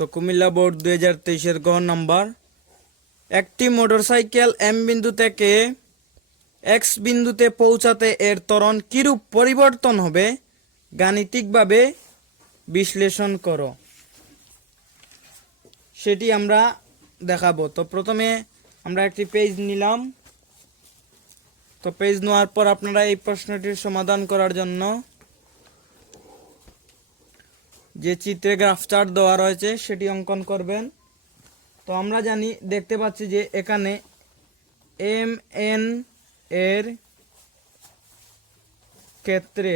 তো কুমিল্লা বোর্ড 2023-এর গ নাম্বার, একটি মোটরসাইকেল এম বিন্দু থেকে এক্স বিন্দুতে পৌঁছাতে এর ত্বরণ কিরূপ পরিবর্তন হবে গাণিতিকভাবে বিশ্লেষণ করো। সেটি আমরা দেখাবো। তো প্রথমে আমরা একটি পেজ নিলাম। তো পেজ নেওয়ার পর আপনারা এই প্রশ্নটির সমাধান করার জন্য যে চিত্রে গ্রাফ চার্ট দেওয়া রয়েছে সেটি অঙ্কন করবেন। তো আমরা জানি, দেখতে পাচ্ছি যে এখানে এম এন এর ক্ষেত্রে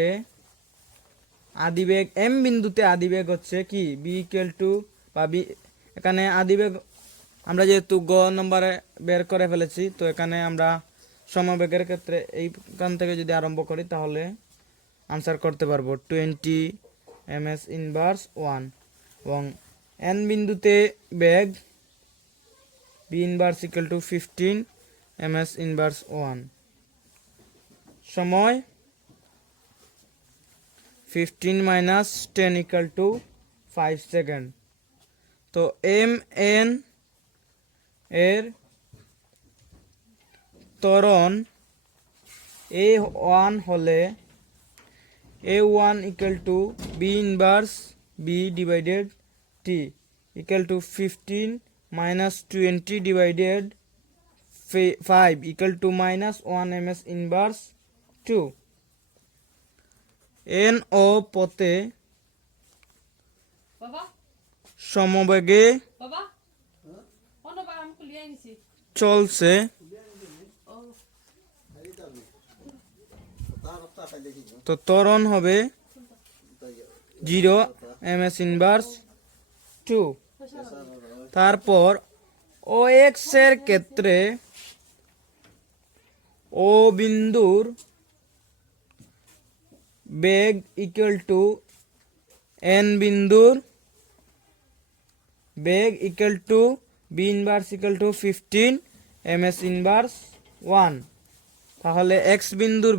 আদিবেগ এম বিন্দুতে আদিবেগ হচ্ছে কি বি ইকুয়াল টু বা বি, এখানে আদিবেগ আমরা যেহেতু গ নম্বরে বের করে ফেলেছি, তো এখানে আমরা সমবেগের ক্ষেত্রে এইখান থেকে যদি আরম্ভ করি তাহলে আনসার করতে পারবো 20 ms ইনভার্স 1 এবং এন বিন্দুতে বেগ v inverse equal to 15 ms inverse 1, সময় 15 minus 10 equal to 5 সেকেন্ড। তো এম এন এর ত্বরণ A1 হলে A1 equal to B inverse B divided T equal to 15 minus 20 divided 5 equal to minus 1 ms inverse 2। N O পথে সমবেগে চলছে, তো ত্বরণ হবে 0 ms ইনভার্স 2। তারপর ও এক্স এর ক্ষেত্রে ও বিন্দুর বেগ ইকুয়াল টু এন বিন্দুর বেগ equal to v inverse equal to 15 ms inverse 1। তাহলে এক্স বিন্দুর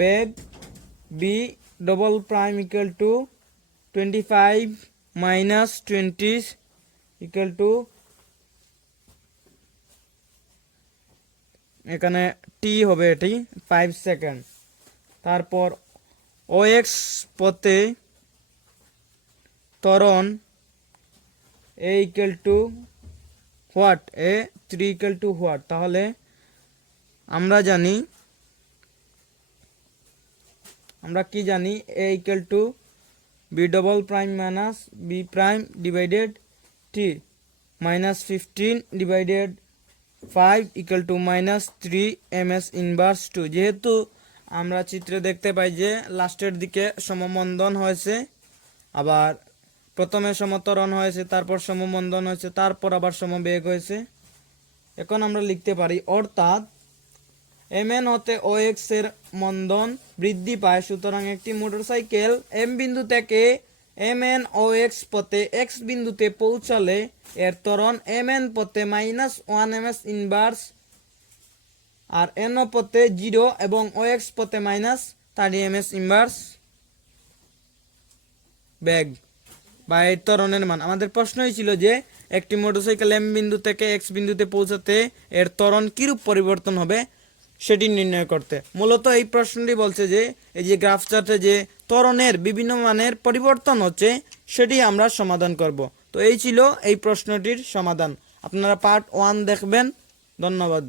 বেগ v double prime equal to 25 minus 20 equal to, এখানে টি হবে এটি 5 সেকেন্ড। তারপর ও এক্স পথে ত্বরণ a equal to what, a 3 equal to what. তাহলে আমরা কি জানি a equal to v double prime minus v prime divided t minus 15 divided 5 equal to minus 3 ms inverse 2। যেহেতু আমরা চিত্রে দেখতে পাই যে লাস্টের দিকে সমমন্দন হয়েছে, আবার প্রথমে সমত্বরণ হয়েছে, তারপর সমমন্দন হয়েছে, তারপর আবার সমবেগ হয়েছে। এখন আমরা লিখতে পারি অর্থাৎ এম এন হতে ও এক্স এর মন্দন বৃদ্ধি পায়, সুতরাং একটি মোটরসাইকেল এম বিন্দু থেকে এম এন ও এক্স পথে এক্স বিন্দুতে পৌঁছালে এর ত্বরণ এম এন পথে মাইনাস 1 ms ইনভার্স আর এন ও পথে 0 এবং ও এক্স পথে মাইনাস 30 ms ইনভার্স বেগ বা এই ত্বরণের মান। আমাদের প্রশ্নই ছিল যে একটি মোটরসাইকেল এম বিন্দু থেকে এক্স বিন্দুতে পৌঁছাতে এর ত্বরণ কিরূপ পরিবর্তন হবে সেটি নির্ণয় করতে। মূলত এই প্রশ্নটি বলছে যে এই যে গ্রাফ চার্টে যে ত্বরণের বিভিন্ন মানের পরিবর্তন হচ্ছে সেটি আমরা সমাধান করব। তো এই ছিল এই প্রশ্নটির সমাধান। আপনারা পার্ট 1 দেখবেন। ধন্যবাদ।